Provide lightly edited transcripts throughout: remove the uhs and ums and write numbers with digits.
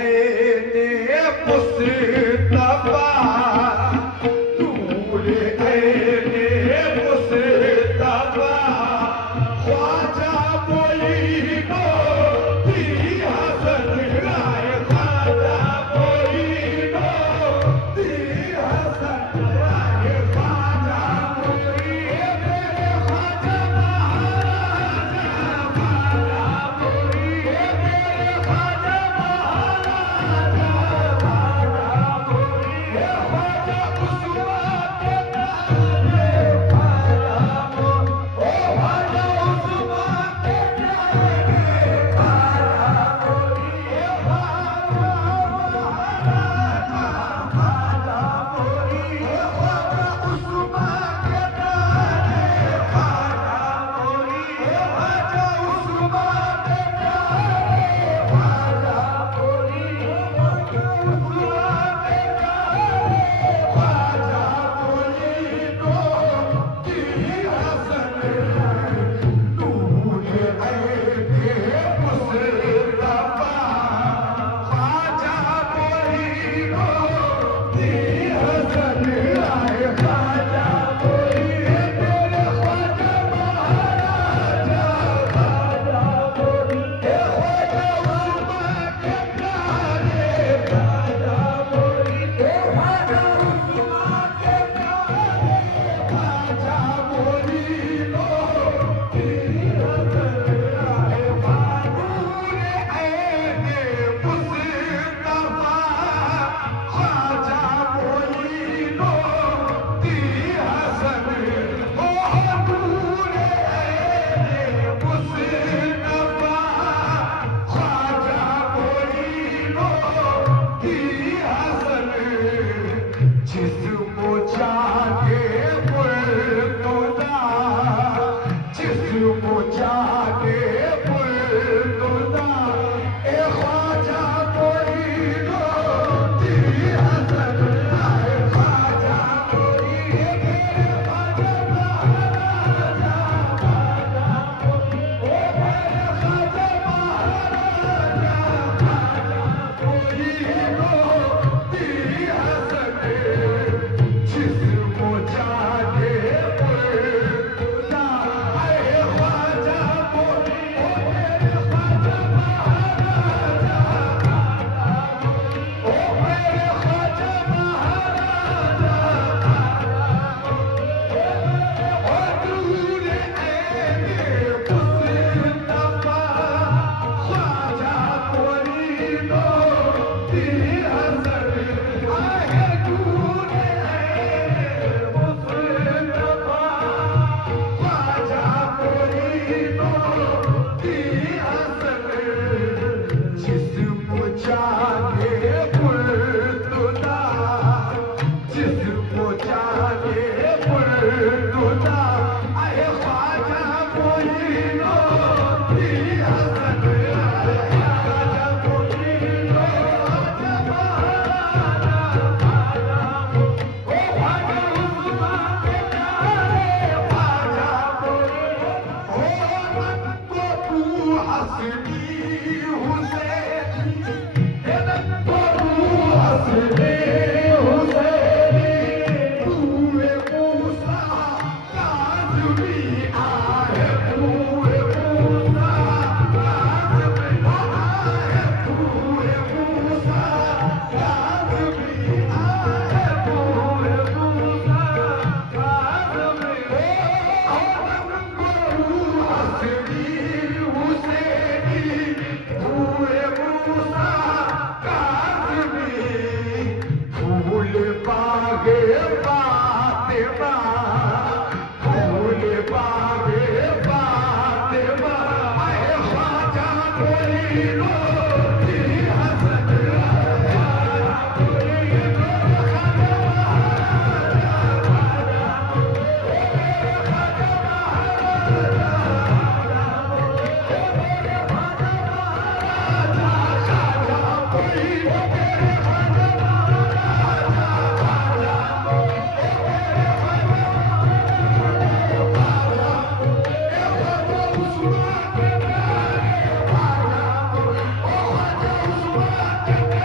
ऐने मुस्तफा नूर ऐने मुस्तफा ख्वाजा मोइनो दी हसन राय ख्वाजा मोइनो दी हसन राय ख्वाजा मोइनो मेरे ख्वाजा महाराजा ख्वाजा मोइनो मेरे ख्वाजा महाराजा ख्वाजा मोइनो ख्वाजा उस्मान के प्यारे ख्वाजा मोइनो ओ ख्वाजा उस्मान के प्यारे ख्वाजा मोइनो ख्वाजा महाराजा ख्वाजा मोइनो ख्वाजा उस्मान के प्यारे ख्वाजा मोइनो ख्वाजा उस्मान के प्यारे ख्वाजा मोइनो ख्वाजा उस्मान के प्यारे ख्वाजा मोइनो दी हसन नूर ऐने मुस्तफा ख्वाजा मोइनो दी हसन राय ख्वाजा मोइनो मेरे ख्वाजा महाराजा ख्वाजा मोइनो ख्वाजा उस्मान के प्यारे ख्वाजा मोइनो ख्वाजा उस्मान के प्यारे ख्वाजा मोइनो दी हसन राय नूर ऐने मुस्तफा ख्वाजा मोइनो दी हसन ओ नूर ऐने मुस्तफा ख्वाजा मोइनो दी हसन जिस्म जागे मुर्तदा जिस्म जागे मुर्तदा ए ख्वाजा मोइनो दी हसन राय ख्वाजा मोइनो मेरे ख्वाजा महाराजा ख्वाजा मोइनो ओ मेरे ख्वाजा महाराजा ख्वाजा मोइनो दी हसन जिस्म जागे मुर्तदा ए ख्वाजा मोइनो मेरे ख्वाजा महाराजा ओ मेरे ख्वाजा महाराजा ओ नूर ऐने मुस्तफा ख्वाजा मोइनो दी हसन आहे नूर ऐने मुस्तफा ख्वाजा मोइनो दी हसन जिस्म जागे मुर्तदा जिस्म जागे मुर्तदा आए ख्वाजा मोइनो दी हसन ख्वाजा मोइनो ख्वाजा महाराजा ख्वाजा ओ ख्वाजा उस्मान के प्यारे ख्वाजा मोइनो ओ रब को तू हसनी हुसैनी हे रब को तू हसनी हुसैनी तूए मूसा काज़मी आहे तूए मूसा काज़मी आहे तूए मूसा काज़मी आहे तूए मूसा काज़मी ओ रब को तू हसनी हुसैनी तूए मूसा काज़मी फूल बागे फातिमा फूल बागे फातिमा आए ख्वाजा मोइनो दी हसन ख्वाजा मोइनो ख्वाजा महाराजा ख्वाजा मेरे ख्वाजा महाराजा ख्वाजा मेरे ख्वाजा महाराजा ख्वाजा मोइनो मेरे ख्वाजा महाराजा ख्वाजा Thank you.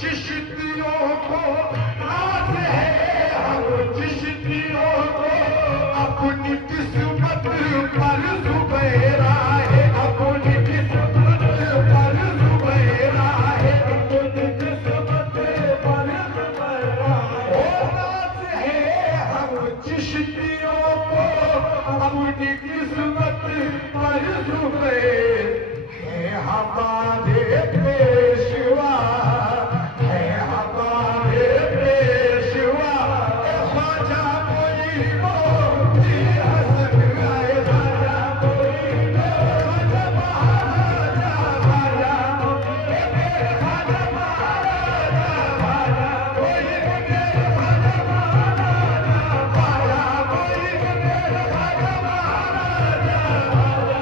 चिश्तियों को नाज है, हम चिश्तियों को अपनी किस्मत पर जुबैरा है, अपनी किस्मत पर जुबैरा है, अपनी किस्मत पर जुबैरा है। ओ नाज है हम चिश्तियों को अपनी किस्मत पर जुबैर है, हमारे पेशवा है, हमारे पेशवा ख्वाजा मोइन मोती हसन आए, ख्वाजा मोइन ख्वाजा महाराजा, ख्वाजा मेरे ख्वाजा महाराजा, ख्वाजा मोइन मेरे ख्वाजा महाराजा, ख्वाजा मोइन मेरे ख्वाजा महाराजा, ख्वाजा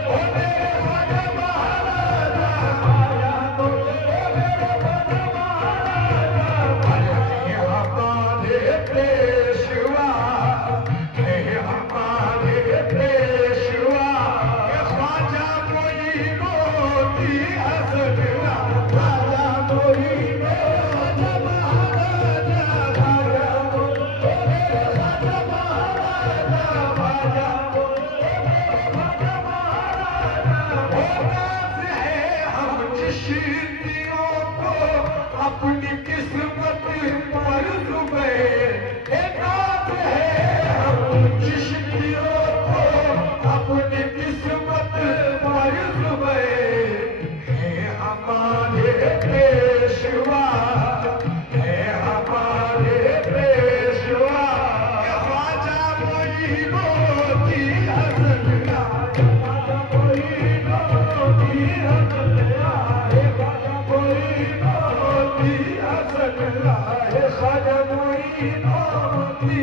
ओ मेरे ख्वाजा महाराजा, ख्वाजा ओ मेरे ख्वाजा महाराजा, है हमारे पेशवा है, हमारे पेशवा ख्वाजा मोइन मोती हसन, ख्वाजा मोइन ख्वाजा महाराजा, ख्वाजा ओ मेरे ख्वाजा महाराजा, ख्वाजा ओ मेरे ख्वाजा महाराजा। ओ नाज है हम चिश्तियों को अपनी किस्मत पर जुबैर, ए नाज है हम चिश्तियों को अपनी किस्मत पर जुबैर है, हमारे पेशवा है, हमारे पेशवा ख्वाजा मोइन मोती हसन आए, ख्वाजा मोइन मोती हसन आए, ख्वाजा मोइन मोती हसन आए, ख्वाजा मोइन मोती